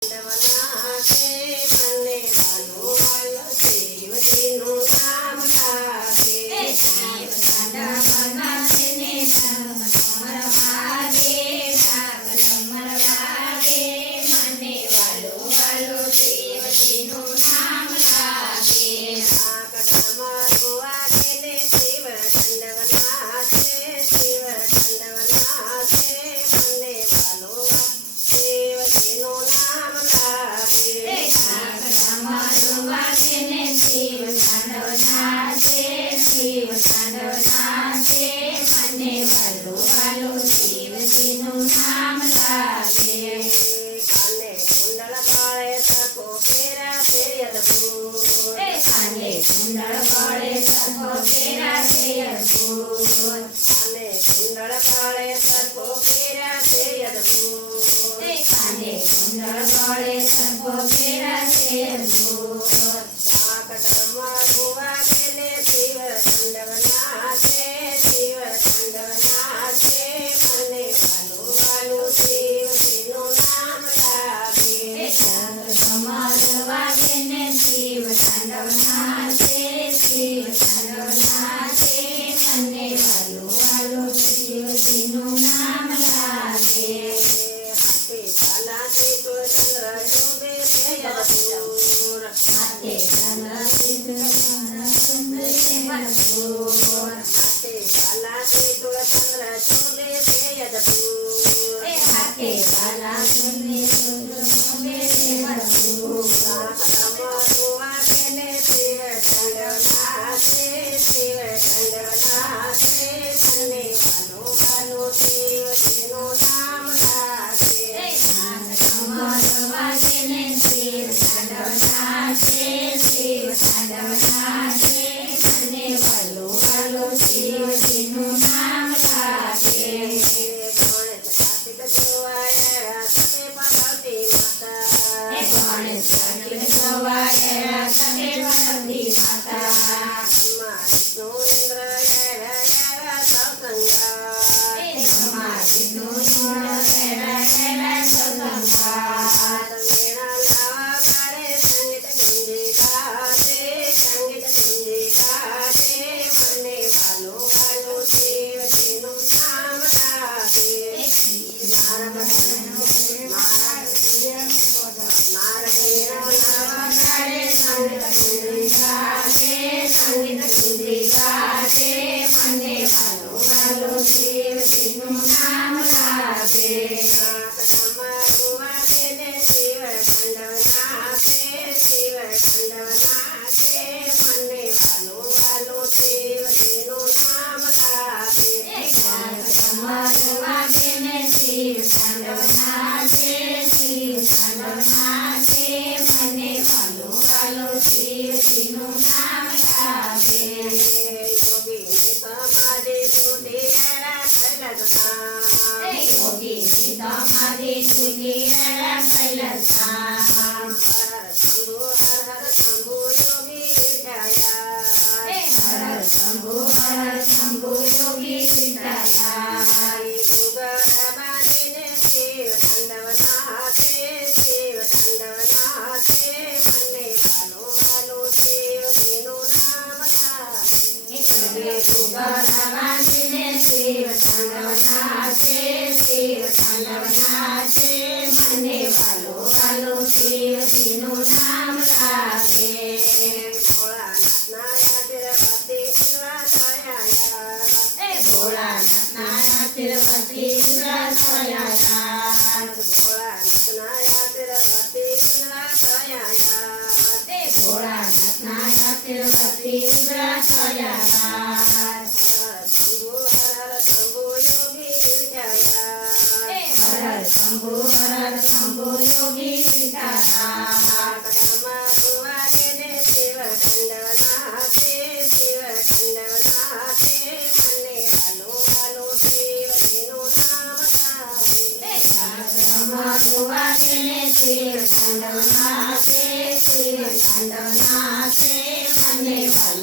દંડવનાથે મને વાલો વાલો શિવજીનું નામ લાગે. શિવ દંડવનાથે ને ડમર વાગે, ડમર વાગે, મને વાલો વાલો શિવજીનું નામ લાગે. ઢાક ડમરુ વાગે ને શિવ દંડવનાથે, શિવ દંડવનાથે મને વાલો શિવજીનું નામ લાગે. ડમર વાગે ને શિવ દંડવનાથે, શિવ દંડવનાથે, મને વાલો વાલો શિવજીનું નામ લાગે. કાને કુંડળ કાળે સરખો ફેરા તે અદભુત. કાને કુંડળ ગળે સરખો ફેરા છે અદભુત. કાને કુંડળ કાળે સરખો ફેરા તે અદભુત. કાને કુંડળ ગળે સરખો ફેરા છે અદભુત. ઢાક ડમરુ વાગે ને શિવ દંડવનાથે, શિવ દંડવનાથે મને વાલો વાલો શિવજીનું નામ લાગે. ડમર વાગે ને શિવ દંડવનાથે, શિવ દંડવનાથે, મને વાલો વાલો શિવજીનું નામ લાગે. હાથે ચાલાથી તો ચંદ્ર શોભે તે અદભુત. હાથે ચાલાથી ચંદ્ર છે ભરપૂર. હાથે ચાલાથી તો ચંદ્ર શોભે તે અદભુત. હાથે ચાલાથી ચંદ્ર શોભે છે ભરપૂર. ઢાક ડમરુ વાગે ને શિવ દંડવનાથે, શિવ દંડવનાથે મને વાલો વાલો શિવજીનું નામ લાગે. ડમર વાગે ને શિવ દંડવનાથે, શિવ દંડવનાથે, મને વાલો વાલો શિવજીનું નામ લાગે. ગણેશ કાર્તિક જોવાયા સતે પાર્વતી માતા. ગણેશ કાર્તિક જોવાયા સતે પાર્વતી માતા. બ્રહ્મા વિષ્ણુ ઇન્દ્ર યા સત્સંગા. બ્રહ્મા વિષ્ણુ ઇન્દ્ર ગયા સત્સંગા. વેણા લાવા કાળે સંગીત ગુંજી ગાતે, સંગીત ગુંજી ગાતે મને વાલો વાલો શિવજીનું નામ લાગે. મારા વેણા લાવા કાળે સંગીત ગુંજી ગાતે, સંગીત ગુંજી ગાતે મને વાલો વાલો શિવજીનું નામ લાગે. ઢાક ડમરુ વાગે ને શિવ દંડવનાથે, શિવ દંડવનાથે મને વાલો વાલો શિવજીનું નામ લાગે. ડમર વાગે ને શિવ દંડવનાથે, શિવ દંડવનાથે, મને વાલો વાલો શિવજીનું નામ લાગે. યોગીની સમાધિ સુધિયારા કૈલાસધામ. યોગીની સમાધિ સુધિયારા કૈલાસધામ. હર હર શંભુ યોગી વિઠાયા. હર શંભુ યોગી વિઠાયા. ઘૂઘરા બાંધીને શિવ દંડવનાથે, શિવ દંડવનાથે મને વાલો વાલો શિવજીનું નામ લાગે. ઘૂઘરા બાંધીને શિવ દંડવનાથે, શિવ દંડવનાથે, મને વાલો વાલો શિવજીનું નામ લાગે. ભોળાનાથના આશીર્વાદથી ઇન્દ્ર થયા. ભોળાનાથના આશીર્વાદથી ઇન્દ્ર થયા. ભોળાનાથના આશીર્વાદથી ઇન્દ્ર થયા. ભોળાનાથના આશીર્વાદથી ઇન્દ્ર થયા. શંભુ હર શંભુ યોગી વિઠાયા. હર શંભુ યોગી વિઠાયા. ડમરુ વાગે ને શિવ દંડવનાથે, શિવ દંડવનાથે મને વાલો વાલો શિવજીનું નામ લાગે. ડમરુ વાગે ને શિવ દંડવનાથે, શિવ દંડવનાથે, મને વાલો